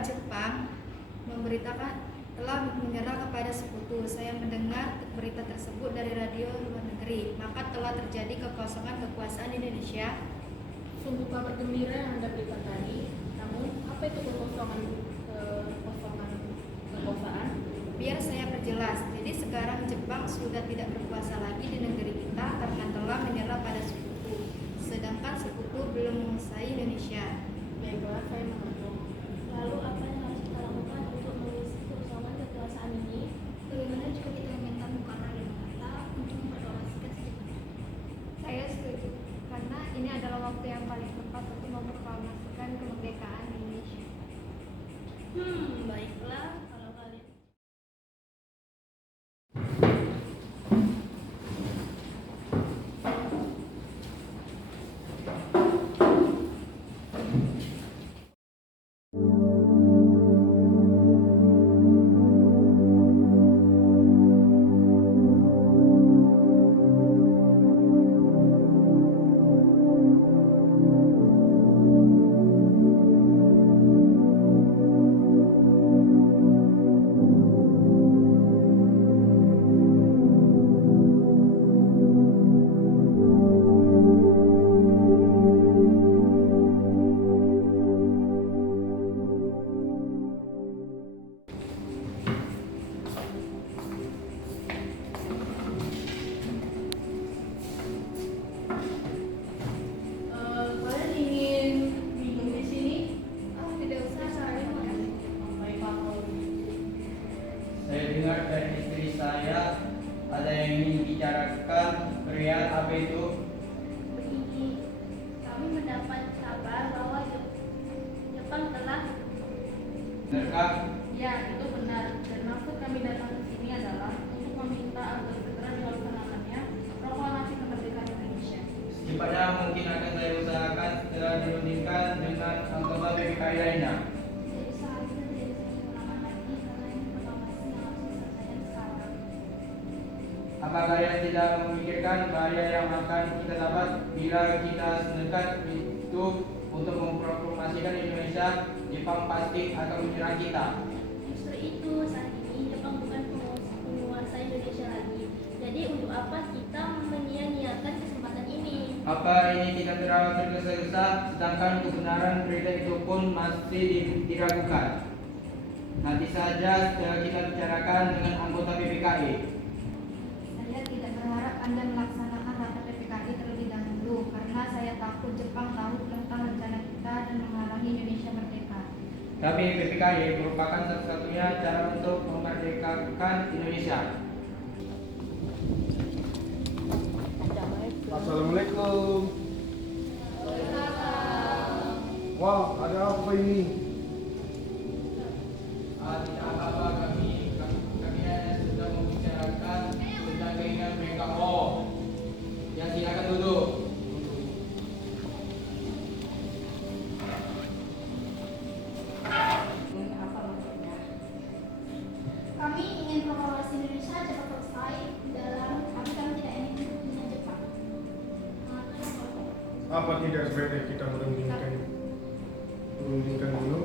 Jepang telah menyerah kepada sekutu. Saya mendengar berita tersebut dari radio luar negeri. Maka telah terjadi kekosongan kekuasaan Indonesia. Sungguh kabar gembira yang Anda beritakan tadi. Namun, apa itu kekosongan kekuasaan? Biar saya perjelas. Jadi sekarang Jepang sudah tidak berkuasa lagi di negeri kita karena telah menyerah pada sekutu. Sedangkan sekutu belum menguasai Indonesia. Baiklah, saya mengerti. Lalu apa yang harus kita lakukan untuk mengisi kekosongan kekuasaan ini? Bagaimana jika kita meminta Bung Karno dan Hatta untuk memproklamasikan secepatnya? Saya setuju, karena ini adalah waktu yang paling tepat untuk memproklamasikan kemerdekaan Indonesia. Baiklah, kalau kalian ingin minum di sini? Tidak usah, saya makasih. Baiklah, kalau Saya dengar dari istri saya ada yang ingin dibicarakan perihal apa itu. begini, kami mendapat kabar bahwa Jepang telah Benarkah? ya, itu benar. Dan maksud kami datang ke sini adalah untuk meminta agar segera dilaksanakannya proklamasi kemerdekaan Indonesia. Secepatnya mungkin akan saya usahakan setelah dirundingkan dengan anggota PPKI lainnya. jadi seharusnya tidak bisa diulangan lagi karena ini proklamasi yang harus diselesaikan sekarang. Apa kalian tidak memikirkan bahaya yang akan kita dapat bila kita senekat itu untuk memproklamasikan Indonesia? Jepang pasti akan menyerang kita. Justru itu, saat ini Jepang bukan penguasa Indonesia lagi. Jadi untuk apa kita menyia-nyiakan kesempatan ini? Apa ini tidak terlalu tergesa-gesa, sedangkan kebenaran berita itu pun masih diragukan? Nanti saja setelah kita bicarakan dengan anggota PPKI. Saya tidak berharap Anda melaksanakan rapat PPKI terlebih dahulu karena saya takut Jepang tahu tentang rencana kita dan menghalangi Indonesia merdeka. Tapi PPKI merupakan satu-satunya cara untuk memerdekakan Indonesia. Assalamualaikum. Wah, ada apa ini? Tidak apa-apa, kami hanya sedang membicarakan tentang keinginan mereka. Oh, ya silakan duduk. Kami ingin proklamasi Indonesia cepat selesai tapi kami tidak ingin dengan Jepang. Apa tidak sebaiknya kita merundingkan dulu?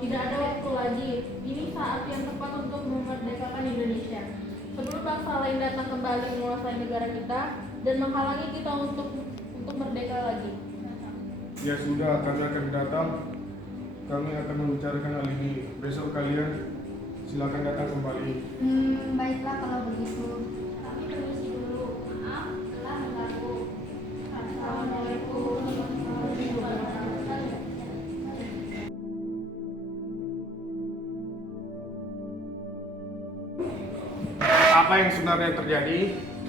Tidak ada waktu lagi. Ini saat yang tepat untuk memerdekakan Indonesia. Sebelum bangsa lain datang kembali menguasai negara kita dan menghalangi kita untuk merdeka lagi. Ya sudah, kami akan datang. Kami akan membicarakan hal ini. Besok kalian silakan datang kembali. Baiklah kalau begitu. Kami permisi dulu. Maaf telah mengganggu. Assalamualaikum warahmatullahi wabarakatuh. Apa yang sebenarnya terjadi?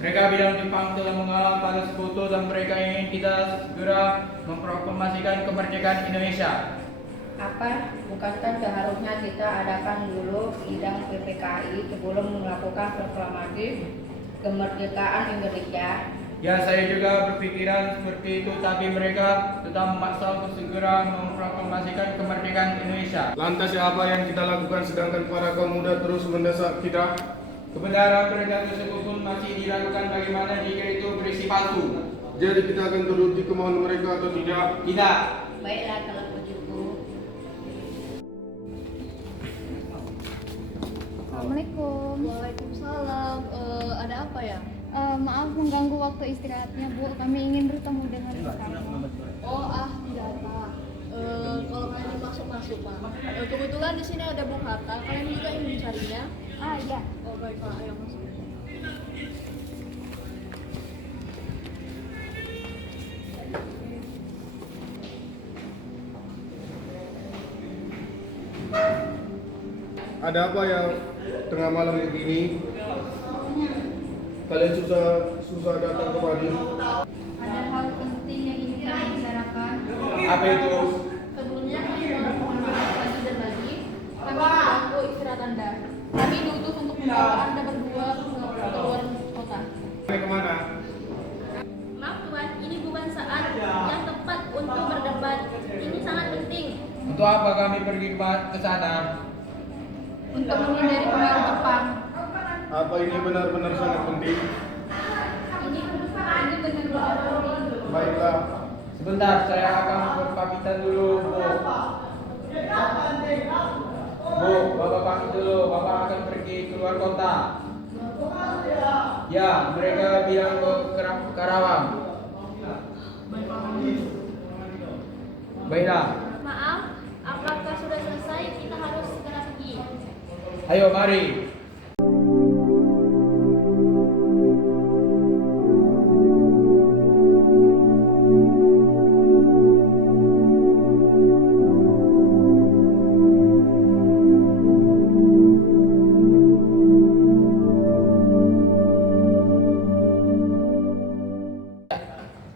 Mereka bilang Jepang telah mengalah pada sekutu dan mereka ingin kita segera memproklamasikan kemerdekaan Indonesia. Apa? Bukankah seharusnya kita adakan dulu sidang PPKI sebelum melakukan proklamasi kemerdekaan Indonesia? Ya, saya juga berpikiran seperti itu, tapi mereka tetap memaksa untuk segera memproklamasikan kemerdekaan Indonesia. Lantas apa yang kita lakukan sedangkan para kaum muda terus mendesak kita? Kebenaran berita tersebut pun masih diragukan, bagaimana jika itu berisi palsu. Jadi kita akan turuti kemauan mereka atau tidak? Tidak. Baiklah kalau begitu. Assalamualaikum. Waalaikumsalam. Ada apa ya? Maaf mengganggu waktu istirahatnya, Bu. Kami ingin bertemu dengan kamu. Oh, tidak apa. Kalau kalian masuk Pak. Kebetulan di sini ada Bung Hatta. Kalian juga ingin mencarinya? Ya. Oh baik Pak, ayo masuk. Ada apa yang tengah malam begini? Kalian susah datang kemari. Ada hal penting yang ingin kami bicarakan. Apa itu? Sebelumnya kami mohon maaf lagi dan lagi. Kami mengganggu istirahat Anda. Kami diutus untuk membawa Anda berdua ke luar kota. Kemana? Maaf Tuan, ini bukan saat yang tepat untuk berdebat. Ini sangat penting. Untuk apa kami pergi ke sana? Untuk menghindari pengaruh Jepang. Apa ini benar-benar sangat penting? Ini benar-benar penting. Baiklah. Sebentar, saya akan berpamitan dulu, Bu. Bu, Bapak pamit dulu. Bapak akan pergi keluar kota. Ya, mereka bilang ke Karawang. Baiklah. Maaf, apakah sudah selesai? Kita harus segera pergi. Ayo, mari.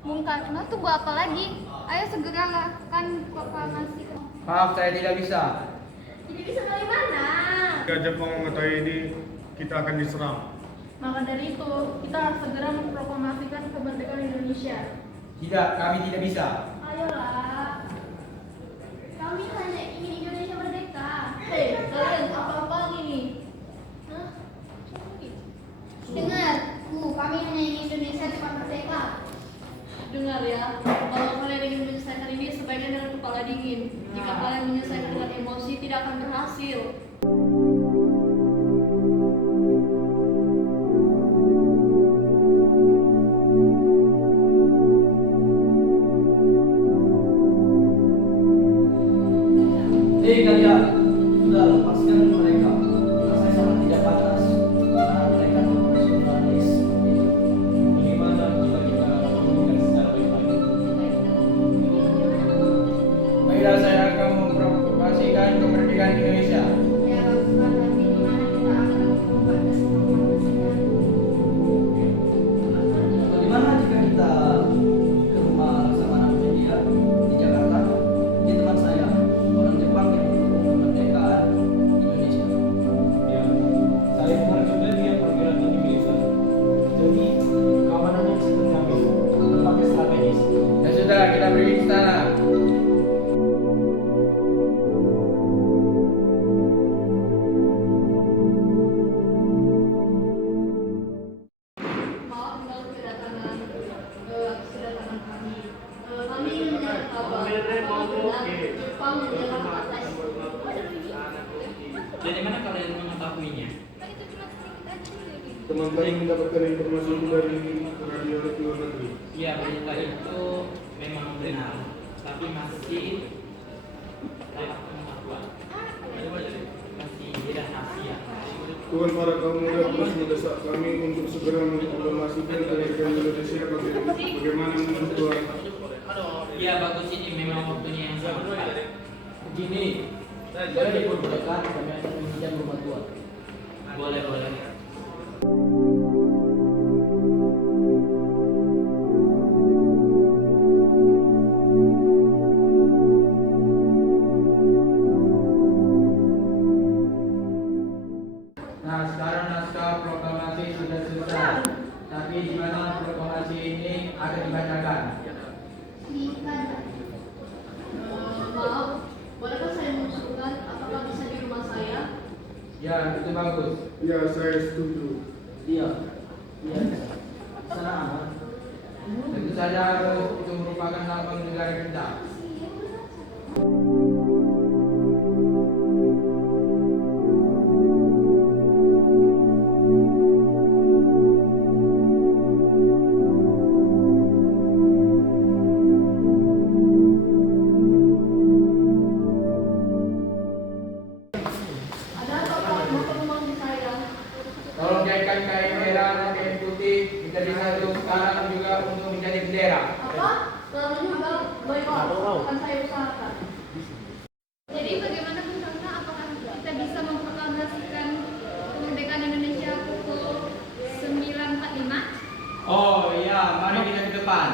Bung Karno, tunggu apa lagi? Ayo segera lakukan proklamasi. Maaf, saya tidak bisa. Tidak bisa bagaimana? Jika Jepang mengetahui ini, kita akan diserang. Maka dari itu, kita harus segera memproklamasikan kemerdekaan Indonesia. Tidak, kami tidak bisa. Ayolah. Kami hanya ingin Indonesia merdeka. Hei, kalian apa-apa ini? Hah? Dengar, Bu, kami hanya ingin Indonesia cepat merdeka. Dengar ya, kalau kalian ingin menyelesaikan ini sebaiknya dengan kepala dingin. Jika kalian menyelesaikan dengan emosi, tidak akan berhasil. Hei kalian, sudah lepaskan mereka. Saya sangat tidak pantas karena mereka nasionalis. Bagaimana jika kita komunikasi secara baik-baik? Baiklah, saya akan memproklamasikan kemerdekaan Indonesia. Ya, lakukan nanti di mana kita akan membuat proklamasinya. Bagaimana jika kita ke rumah Laksamana Media di Jakarta? Dia teman saya, orang Jepang yang mendukung kemerdekaan Indonesia. Ya, saya dengar juga dia perwira tinggi militer. Jadi, keamanannya bisa terjamin berbagai strategis. Ya sudah, kita pergi ke sana. Maaf mengganggu kedatangan kami. Kami ingin mendengar kabar apabila Jepang menyerang atas. Dari mana kalian mengetahuinya? Kan itu cuma sedikit aja jadi. Teman-teman mendapatkan informasi itu dari radio luar negeri. Ya, berita itu memang benar, tapi masih dapat pengetahuan. Masih rahasia. Tuhan, para kaum muda terus mendesak kami untuk segera memproklamasikan kemerdekaan Indonesia. Bagaimana menurut Tuhan? Ya, bagus, ini memang waktunya yang sangat tepat. Begini, saya diperbolehkan kami akan meminjam rumah Tuhan. Boleh. Nah, sekarang naskah proklamasi sudah selesai. Tapi di mana proklamasi ini akan dibacakan? Maaf, bolehkah saya mengusulkan apakah bisa di rumah saya? Ya, itu bagus. Ya, saya setuju. Iya, sana aman. Tentu saja harus itu merupakan lambang negara kita. sekarang juga untuk menjadi bendera. Apa? Sekarang juga baiklah, akan saya usahakan. Jadi bagaimana Bung Karno, apakah kita bisa memproklamasikan kemerdekaan Indonesia pukul 9.45? Oh iya, mari kita ke depan.